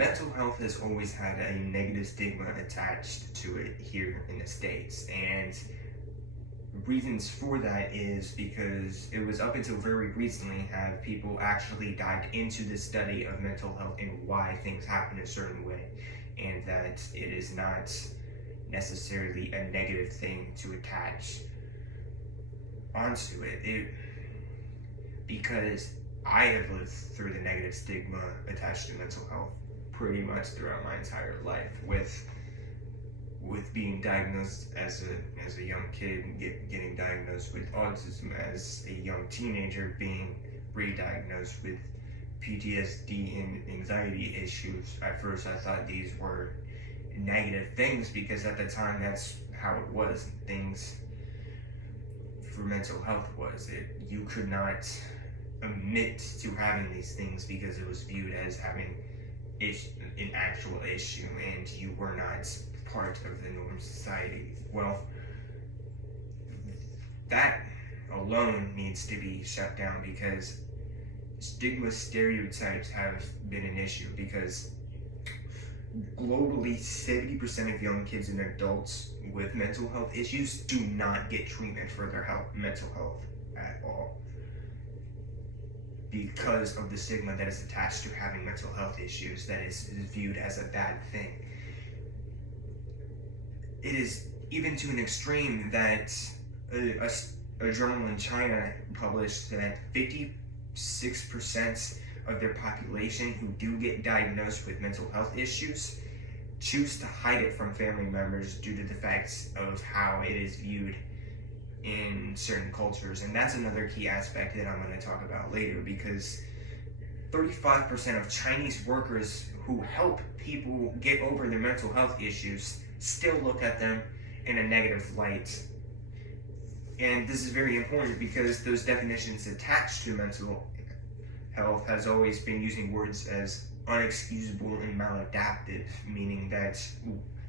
mental health has always had a negative stigma attached to it here in the States, and reasons for that is because it was up until very recently have people actually dived into the study of mental health and why things happen a certain way, and that it is not necessarily a negative thing to attach onto it. Because I have lived through the negative stigma attached to mental health pretty much throughout my entire life, with being diagnosed as a young kid and getting diagnosed with autism as a young teenager, being re-diagnosed with PTSD and anxiety issues. At first I thought these were negative things because at the time that's how it was. Things for mental health was you could not admit to having these things because it was viewed as having an actual issue and you were not part of the norm society. Well, that alone needs to be shut down because stigma stereotypes have been an issue, because globally 70% of young kids and adults with mental health issues do not get treatment for their mental health at all, because of the stigma that is attached to having mental health issues, that is viewed as a bad thing. It is even to an extreme that a journal in China published that 56% of their population who do get diagnosed with mental health issues choose to hide it from family members due to the facts of how it is viewed in certain cultures. And that's another key aspect that I'm going to talk about later, because 35% of Chinese workers who help people get over their mental health issues still look at them in a negative light. And this is very important because those definitions attached to mental health has always been using words as unexcusable and maladaptive, meaning that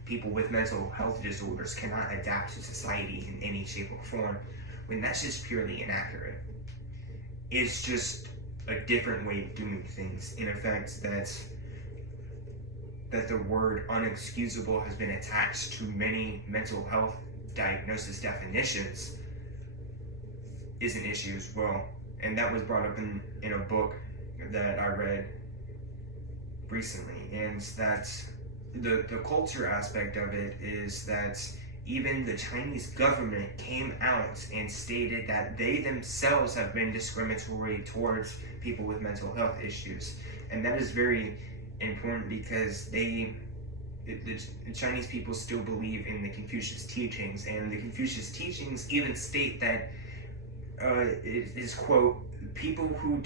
people with mental health disorders cannot adapt to society in any shape or form, when that's just purely inaccurate. It's just a different way of doing things. In effect, that the word unexcusable has been attached to many mental health diagnosis definitions is an issue as well. And that was brought up in a book that I read recently. And that the culture aspect of it is that even the Chinese government came out and stated that they themselves have been discriminatory towards people with mental health issues. And that is very important because the Chinese people still believe in the Confucius teachings, and the Confucius teachings even state that it is, quote, people who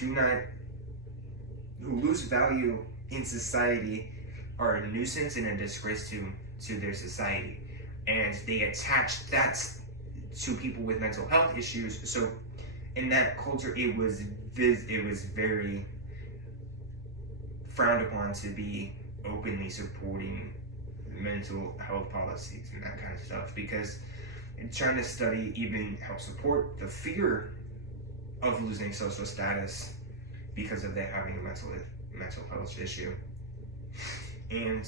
lose value in society are a nuisance and a disgrace to their society, and they attach that to people with mental health issues. So in that culture, it was very frowned upon to be openly supporting mental health policies and that kind of stuff, because China's study even helped support the fear of losing social status because of them having a mental health issue. And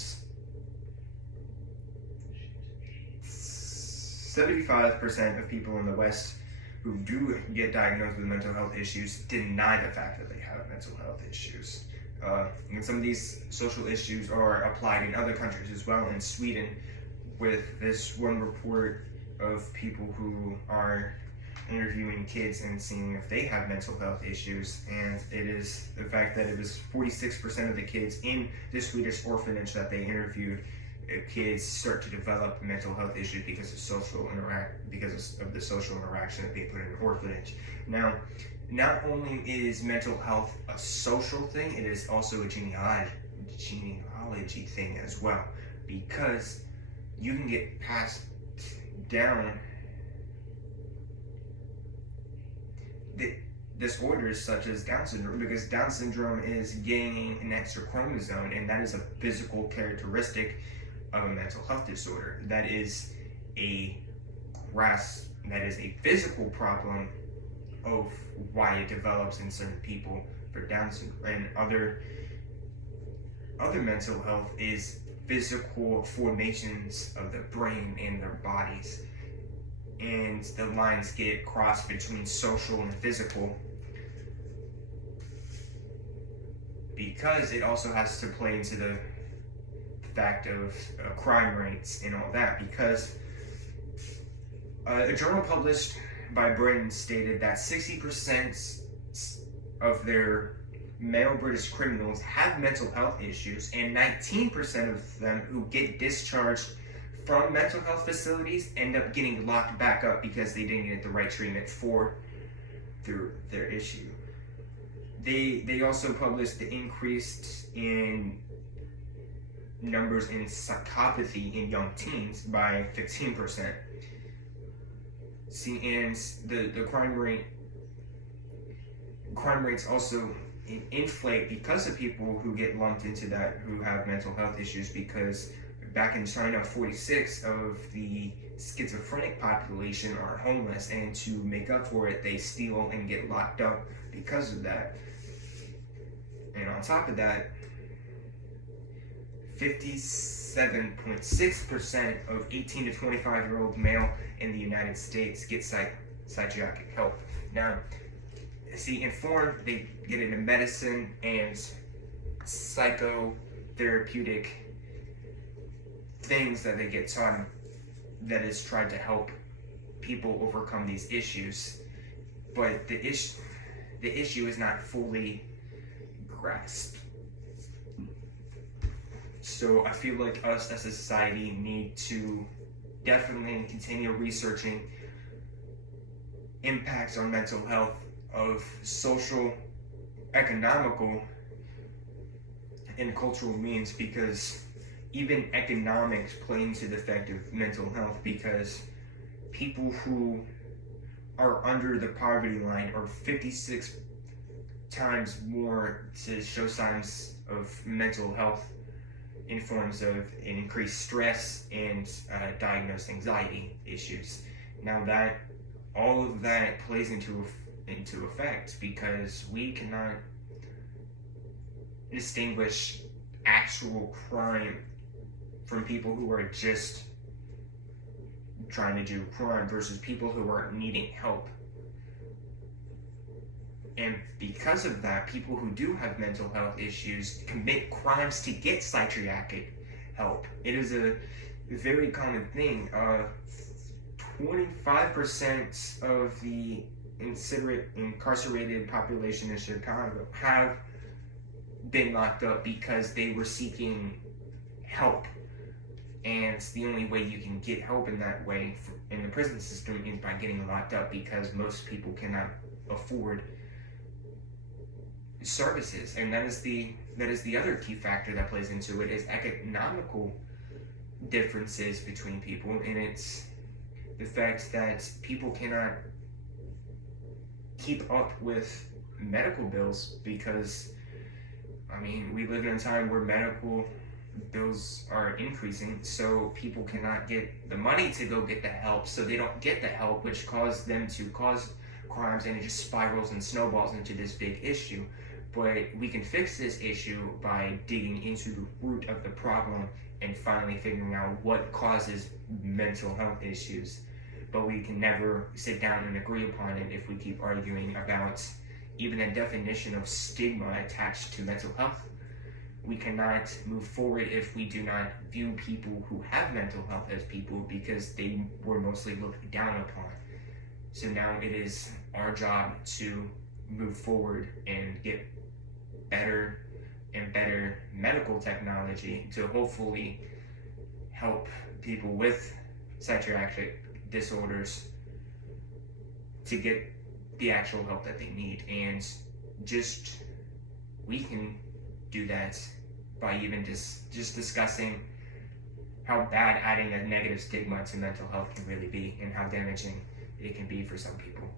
75% of people in the West who do get diagnosed with mental health issues deny the fact that they have mental health issues. And some of these social issues are applied in other countries as well. In Sweden, with this one report of people who are interviewing kids and seeing if they have mental health issues, and it is the fact that it was 46% of the kids in the Swedish orphanage that they interviewed, kids start to develop mental health issues because of the social interaction that they put in an orphanage. Now, not only is mental health a social thing, it is also a genealogy thing as well, because you can get passed down disorders such as Down syndrome, because Down syndrome is gaining an extra chromosome, and that is a physical characteristic of a mental health disorder. That is a physical problem of why it develops in certain people for Down syndrome and other other mental health is physical formations of the brain and their bodies. And the lines get crossed between social and physical because it also has to play into the fact of crime rates and all that, because a journal published by Britain stated that 60% of their male British criminals have mental health issues, and 19% of them who get discharged from mental health facilities end up getting locked back up because they didn't get the right treatment for their issue. They also published the increase in numbers in psychopathy in young teens by 15%. See, and the crime rates also inflate because of people who get lumped into that who have mental health issues, because back in China, 46% of the schizophrenic population are homeless, and to make up for it, they steal and get locked up because of that. And on top of that, 57.6% of 18 to 25-year-old male in the United States get psychiatric help. Now, see, informed, they get into medicine and psychotherapeutic things that they get taught that is tried to help people overcome these issues. But the issue is not fully grasped. So I feel like us as a society need to definitely continue researching impacts on mental health of social, economical, and cultural means, because even economics play into the effect of mental health, because people who are under the poverty line are 56 times more to show signs of mental health in forms of increased stress and diagnosed anxiety issues. Now that all of that plays into effect, because we cannot distinguish actual crime from people who are just trying to do crime versus people who are needing help. And because of that, people who do have mental health issues commit crimes to get psychiatric help. It is a very common thing. 25% of the incarcerated population in Chicago have been locked up because they were seeking help. And the only way you can get help in that way in the prison system is by getting locked up, because most people cannot afford services. And that is the other key factor that plays into it, is economical differences between people, and it's the fact that people cannot keep up with medical bills, because I mean, we live in a time where medical bills are increasing, so people cannot get the money to go get the help, so they don't get the help, which causes them to cause crimes, and it just spirals and snowballs into this big issue. But we can fix this issue by digging into the root of the problem and finally figuring out what causes mental health issues. But we can never sit down and agree upon it if we keep arguing about even a definition of stigma attached to mental health. We cannot move forward if we do not view people who have mental health as people, because they were mostly looked down upon. So now it is our job to move forward and get better and better medical technology to hopefully help people with psychiatric disorders to get the actual help that they need. And just we can do that by even just discussing how bad adding a negative stigma to mental health can really be, and how damaging it can be for some people.